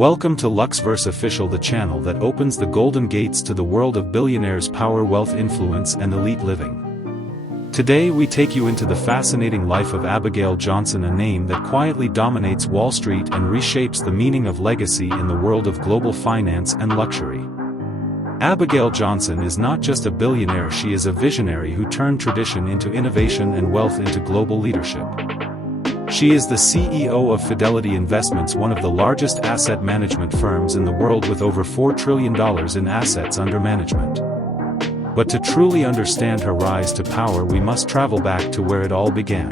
Welcome to Luxevers Official, the channel that opens the golden gates to the world of billionaires' power, wealth, influence, and elite living. Today we take you into the fascinating life of Abigail Johnson, a name that quietly dominates Wall Street and reshapes the meaning of legacy in the world of global finance and luxury. Abigail Johnson is not just a billionaire, she is a visionary who turned tradition into innovation and wealth into global leadership. She is the CEO of Fidelity Investments, one of the largest asset management firms in the world with over $4 trillion in assets under management. But to truly understand her rise to power, we must travel back to where it all began.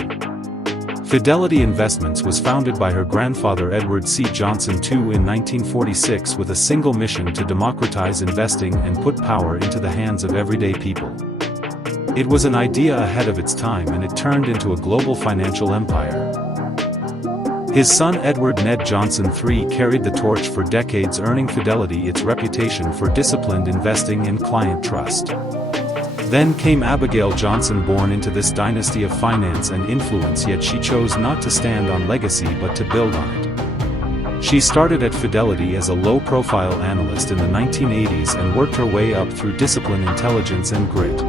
Fidelity Investments was founded by her grandfather Edward C. Johnson II in 1946 with a single mission: to democratize investing and put power into the hands of everyday people. It was an idea ahead of its time, and it turned into a global financial empire. His son Edward Ned Johnson III carried the torch for decades, earning Fidelity its reputation for disciplined investing and client trust. Then came Abigail Johnson, born into this dynasty of finance and influence, yet she chose not to stand on legacy but to build on it. She started at Fidelity as a low-profile analyst in the 1980s and worked her way up through discipline, intelligence, and grit.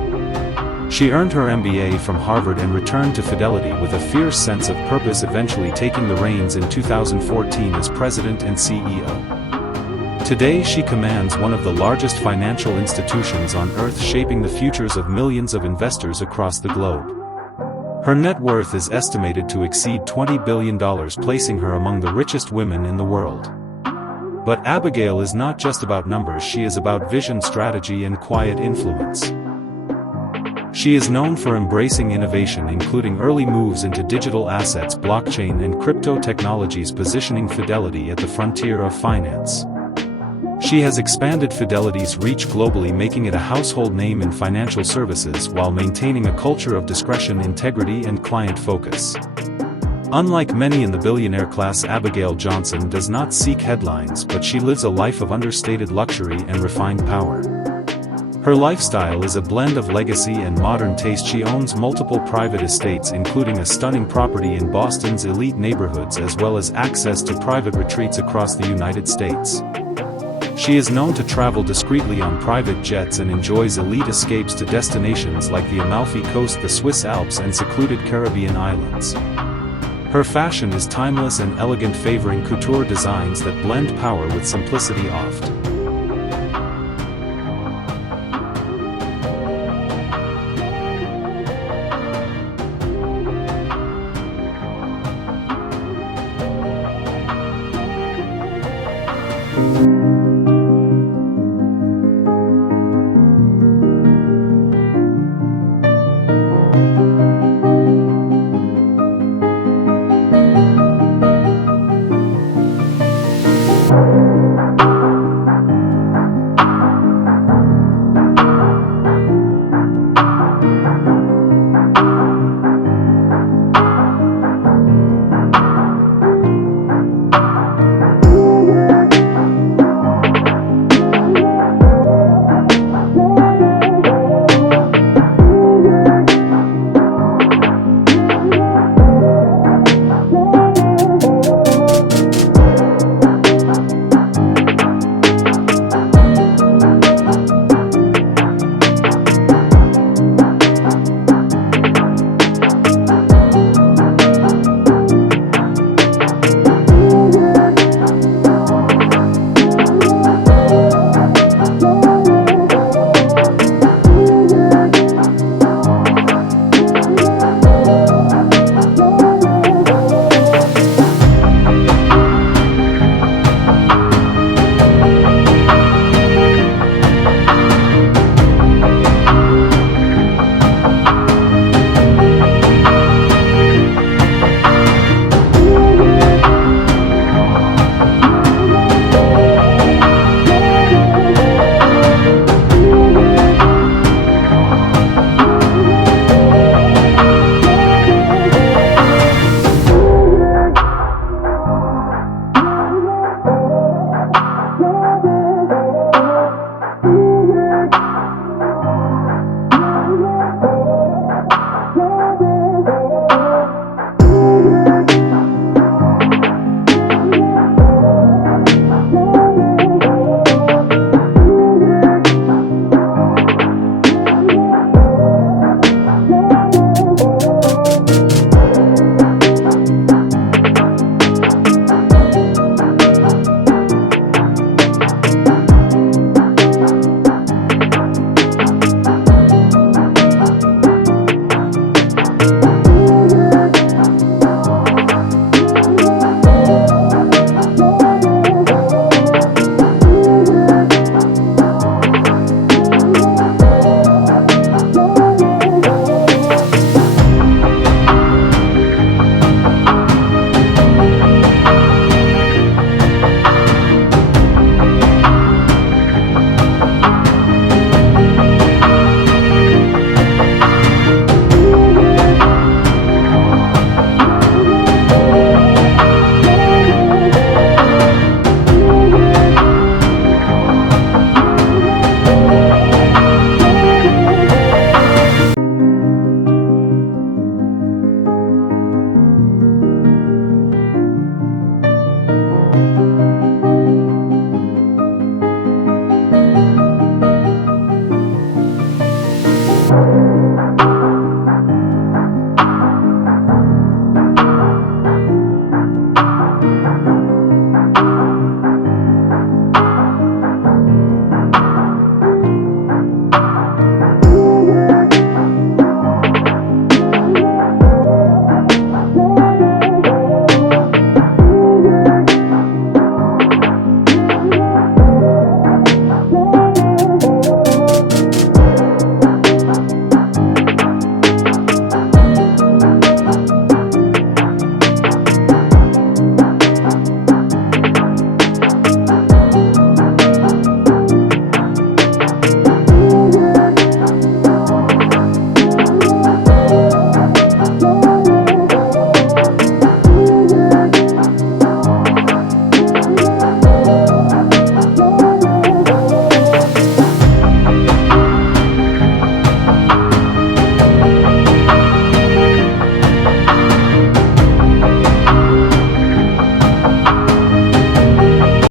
She earned her MBA from Harvard and returned to Fidelity with a fierce sense of purpose, eventually taking the reins in 2014 as president and CEO. Today she commands one of the largest financial institutions on earth, shaping the futures of millions of investors across the globe. Her net worth is estimated to exceed $20 billion, placing her among the richest women in the world. But Abigail is not just about numbers, she is about vision, strategy, and quiet influence. She is known for embracing innovation, including early moves into digital assets, blockchain, and crypto technologies, positioning Fidelity at the frontier of finance. She has expanded Fidelity's reach globally, making it a household name in financial services while maintaining a culture of discretion, integrity, and client focus. Unlike many in the billionaire class, Abigail Johnson does not seek headlines, but she lives a life of understated luxury and refined power. Her lifestyle is a blend of legacy and modern taste. She owns multiple private estates, including a stunning property in Boston's elite neighborhoods, as well as access to private retreats across the United States. She is known to travel discreetly on private jets and enjoys elite escapes to destinations like the Amalfi Coast, the Swiss Alps, and secluded Caribbean islands. Her fashion is timeless and elegant, favoring couture designs that blend power with simplicity. Oft